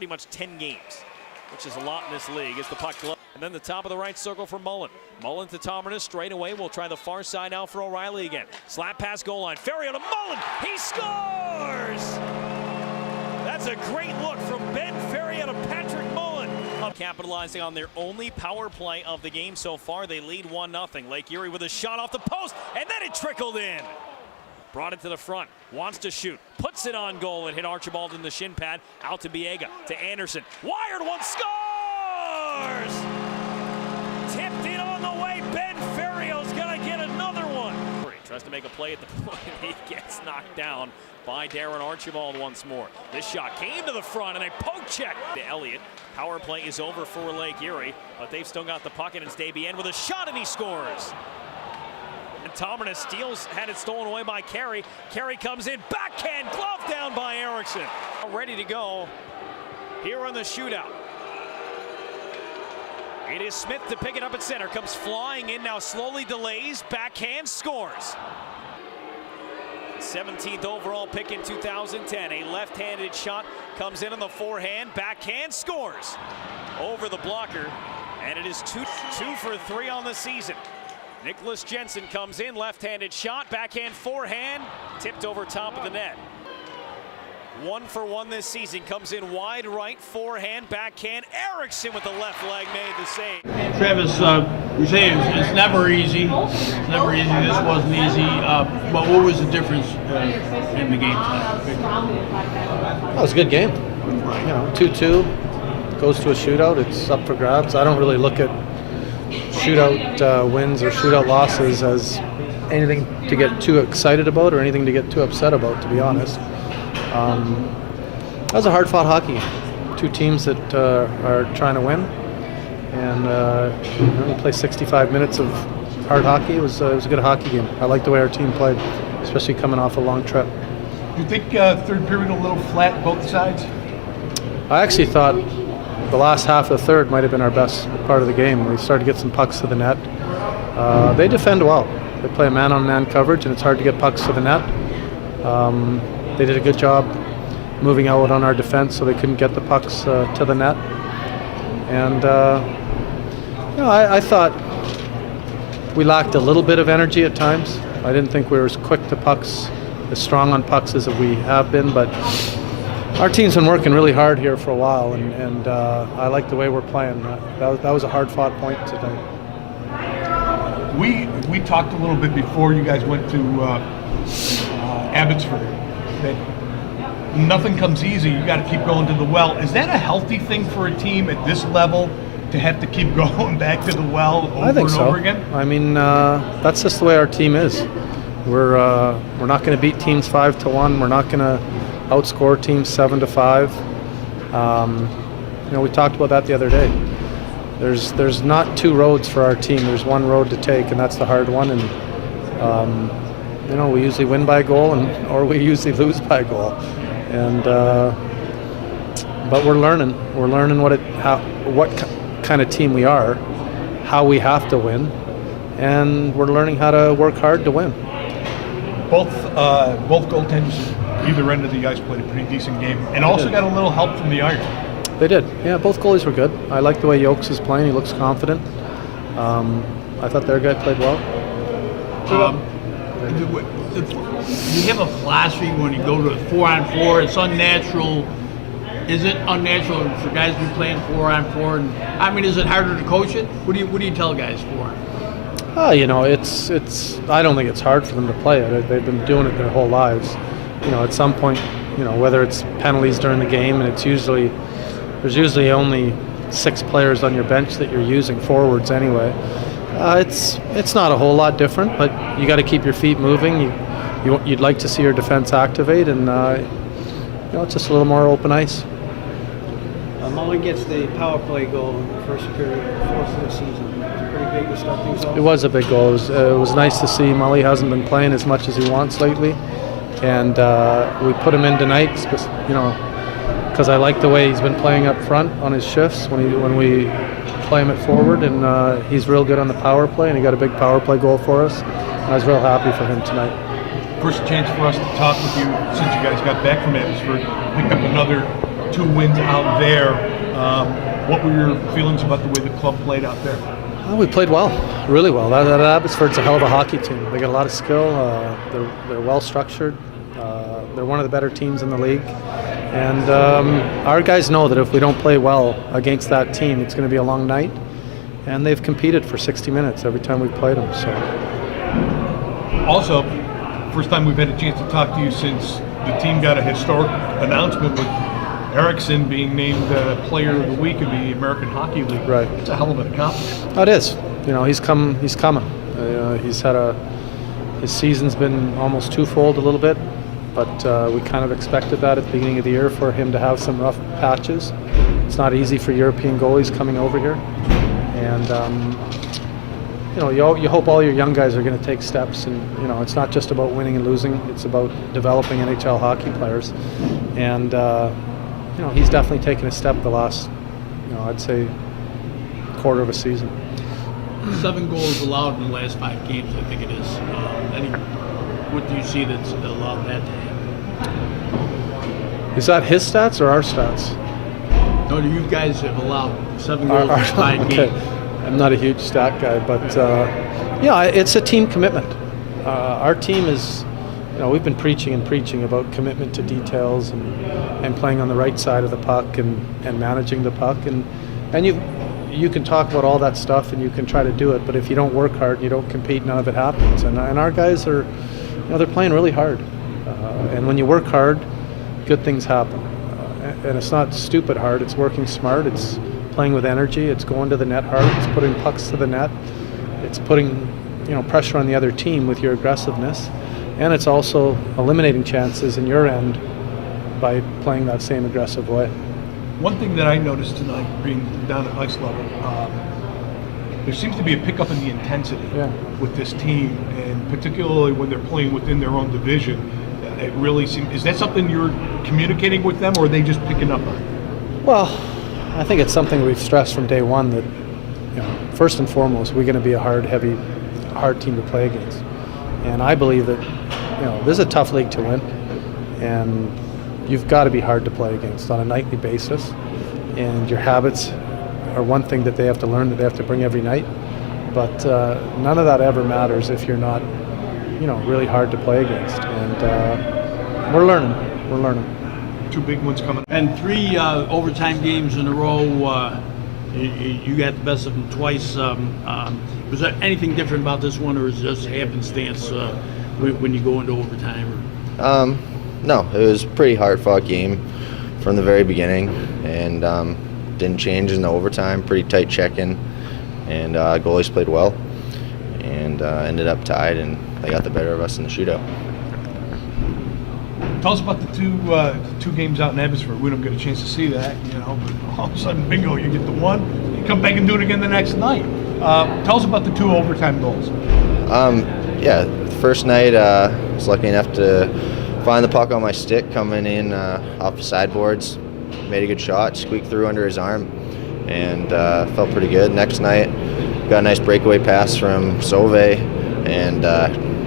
pretty much 10 games, which is a lot in this league as the puck gloves. And then the top of the right circle for Mullen. Mullen to Tomernis straight away. We'll try the far side now for O'Reilly again. Slap pass goal line. Ferriero to Mullen. He scores! That's a great look from Ben Ferriero to Patrick Mullen. Capitalizing on their only power play of the game so far. They lead 1-0. Lake Erie with a shot off the post, and then it trickled in. Brought it to the front, wants to shoot, puts it on goal and hit Archibald in the shin pad. Out to Biega, to Anderson. Wired one, scores! Tipped in on the way, Ben Ferrio's gonna get another one. Tries to make a play at the point, he gets knocked down by Darren Archibald once more. This shot came to the front and a poke check to Elliott. Power play is over for Lake Erie, but they've still got the puck, and it's Desbiens with a shot and he scores. And Tomernis steals, had it stolen away by Carey. Carey comes in, backhand, glove down by Erickson. Ready to go here on the shootout. It is Smith to pick it up at center, comes flying in, now slowly delays, backhand, scores. 17th overall pick in 2010, a left-handed shot comes in on the forehand, backhand, scores over the blocker, and it is 2 for 3 on the season. Nicholas Jensen comes in, left-handed shot, backhand, forehand, tipped over top of the net. 1 for 1 this season, comes in wide right, forehand, backhand. Erickson with the left leg made the save. Travis, you say it's never easy. It's never easy. This wasn't easy. But what was the difference in the game tonight? That was a good game. 2-2 goes to a shootout. It's up for grabs. I don't really look at shootout wins or shootout losses as anything to get too excited about or anything to get too upset about, to be honest. That was a hard-fought hockey. Two teams that are trying to win, and we played 65 minutes of hard hockey. It was a good hockey game. I like the way our team played, especially coming off a long trip. Do you think third period a little flat both sides? I actually thought the last half of the third might have been our best part of the game. We started to get some pucks to the net. They defend well. They play a man-on-man coverage, and it's hard to get pucks to the net. They did a good job moving out on our defense, so they couldn't get the pucks to the net. And I thought we lacked a little bit of energy at times. I didn't think we were as quick to pucks, as strong on pucks as we have been, but our team's been working really hard here for a while, and I like the way we're playing. That was a hard-fought point tonight. We talked a little bit before you guys went to Abbotsford that nothing comes easy. You got to keep going to the well. Is that a healthy thing for a team at this level to have to keep going back to the well over and over again? I mean, that's just the way our team is. We're not going to beat teams 5-1. We're not going to outscore teams 7-5. We talked about that the other day. There's not two roads for our team. There's one road to take, and that's the hard one. And we usually win by a goal, or we usually lose by a goal. And but we're learning. We're learning what kind of team we are, how we have to win, and we're learning how to work hard to win. Both goaltenders, either end of the ice, played a pretty decent game, and also got a little help from the iron. They did. Yeah, both goalies were good. I like the way Yokes is playing. He looks confident. I thought their guy played well. You have a philosophy when you go to 4-on-4. It's unnatural. Is it unnatural for guys to be playing 4-on-4? And I mean, is it harder to coach it? What do you tell guys for? It's. I don't think it's hard for them to play it. They've been doing it their whole lives. At some point, whether it's penalties during the game, and there's usually only 6 players on your bench that you're using, forwards anyway. It's not a whole lot different, but you got to keep your feet moving. You'd like to see your defense activate, and it's just a little more open ice. Mullen gets the power play goal in the first period, 4th of the season. It's pretty big to start things off. It was a big goal. It was nice to see. Mully hasn't been playing as much as he wants lately, and we put him in tonight, because I like the way he's been playing up front on his shifts when we play him at forward, and he's real good on the power play, and he got a big power play goal for us. I was real happy for him tonight. First chance for us to talk with you since you guys got back from Abbotsford. Picked up another 2 wins out there. What were your feelings about the way the club played out there? Well, we played well, really well. That Abbotsford's a hell of a hockey team. They got a lot of skill. They're well structured. They're one of the better teams in the league. And our guys know that if we don't play well against that team, it's going to be a long night. And they've competed for 60 minutes every time we've played them. So. Also, first time we've had a chance to talk to you since the team got a historic announcement with Erickson being named Player of the Week in the American Hockey League. Right. It's a hell of an accomplishment. Oh, it is. You know, he's coming. He's had his season's been almost twofold a little bit, but we kind of expected that at the beginning of the year for him to have some rough patches. It's not easy for European goalies coming over here, and you know, you hope all your young guys are going to take steps, and you know, it's not just about winning and losing. It's about developing NHL hockey players, and you know, he's definitely taken a step the last, you know, I'd say quarter of a season. 7 goals allowed in the last 5 games, I think it is. What do you see that's allowed that to happen? Is that his stats or our stats? No, you guys have allowed 7 goals in 5 games. I'm not a huge stat guy, but yeah, it's a team commitment. Our team is, you know, we've been preaching about commitment to details and playing on the right side of the puck and managing the puck, and you can talk about all that stuff and you can try to do it, but if you don't work hard and you don't compete, none of it happens. And our guys are, you know, they're playing really hard, and when you work hard, good things happen. And it's not stupid hard, it's working smart, it's playing with energy, it's going to the net hard, it's putting pucks to the net, it's putting, you know, pressure on the other team with your aggressiveness, and it's also eliminating chances in your end by playing that same aggressive way. One thing that I noticed tonight, being down at ice level, there seems to be a pickup in the intensity with this team, and particularly when they're playing within their own division. It really seems. Is that something you're communicating with them, or are they just picking up on it? Well, I think it's something we've stressed from day one that, you know, first and foremost, we're going to be a hard team to play against, and I believe that, you know, this is a tough league to win, and you've got to be hard to play against on a nightly basis, and your habits are one thing that they have to learn, that they have to bring every night, but none of that ever matters if you're not, you know, really hard to play against, and we're learning. 2 big ones coming. And 3 overtime games in a row, you got the best of them twice. Was there anything different about this one, or is it just happenstance when you go into overtime? No, it was a pretty hard-fought game from the very beginning, and didn't change in the overtime. Pretty tight check-in, and goalies played well, and ended up tied, and they got the better of us in the shootout. Tell us about the 2 games out in Abbotsford. We don't get a chance to see that, you know, but all of a sudden, bingo, you get the one, you come back and do it again the next night. Tell us about the 2 overtime goals. Yeah, the first night, I was lucky enough to find the puck on my stick coming in off the sideboards. Made a good shot, squeaked through under his arm, and felt pretty good. Next night, got a nice breakaway pass from Sauvé, and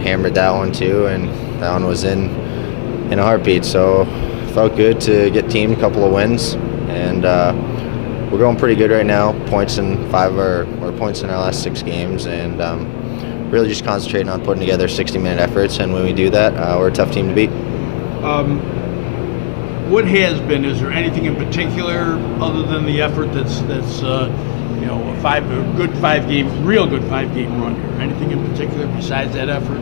hammered that one too, and that one was in a heartbeat. So felt good to get team a couple of wins, and we're going pretty good right now. Points in 5 or points in our last 6 games, and really just concentrating on putting together 60-minute efforts, and when we do that, we're a tough team to beat. What has been? Is there anything in particular other than the effort that's you know, a good 5-game, real good 5-game run here? Anything in particular besides that effort?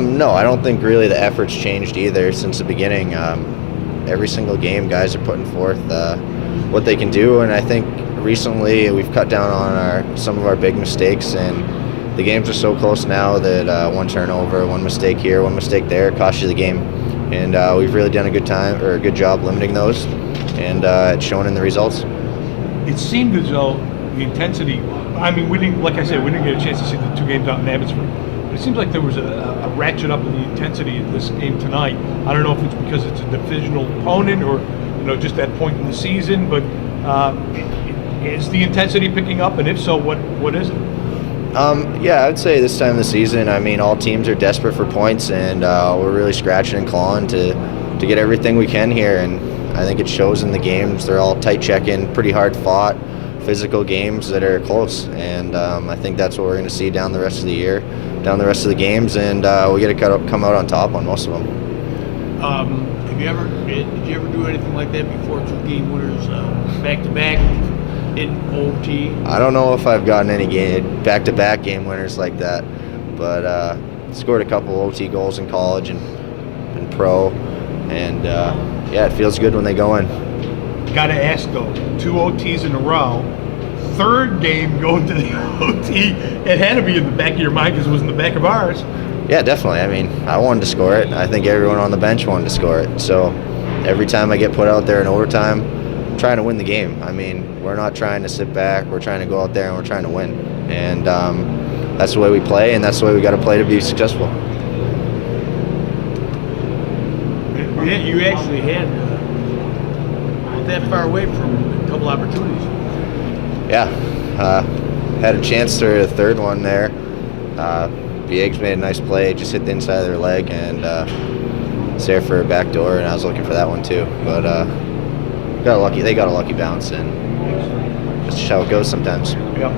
No, I don't think really the effort's changed either since the beginning. Every single game, guys are putting forth what they can do, and I think recently we've cut down on some of our big mistakes, and the games are so close now that one turnover, one mistake here, one mistake there costs you the game, and we've really done a good job limiting those, and it's shown in the results. It seemed as though the intensity, I mean, we didn't get a chance to see the 2 games out in Abbotsford. It seems like there was a ratchet up in the intensity of this game tonight. I don't know if it's because it's a divisional opponent or, you know, just that point in the season, but is the intensity picking up, and if so, what is it? Yeah, I'd say this time of the season, I mean, all teams are desperate for points, and we're really scratching and clawing to get everything we can here. And I think it shows in the games. They're all tight check-in, pretty hard fought, physical games that are close, and I think that's what we're going to see down the rest of the year, down the rest of the games, and we got to come out on top on most of them. Did you ever do anything like that before? 2 game winners back to back in OT? I don't know if I've gotten any back-to-back game winners like that, but scored a couple OT goals in college and pro, and yeah, it feels good when they go in. Got to ask though, 2 OTs in a row, third game going to the OT, it had to be in the back of your mind because it was in the back of ours. Yeah, definitely. I mean, I wanted to score it. I think everyone on the bench wanted to score it. So every time I get put out there in overtime, I'm trying to win the game. I mean, we're not trying to sit back. We're trying to go out there and we're trying to win. And that's the way we play, and that's the way we got to play to be successful. You actually had not that far away from a couple opportunities. Yeah, had a chance for the third one there. Bieggs made a nice play, just hit the inside of their leg, and it's there for a back door, and I was looking for that one too. But got lucky. They got a lucky bounce, and that's just how it goes sometimes. Yep.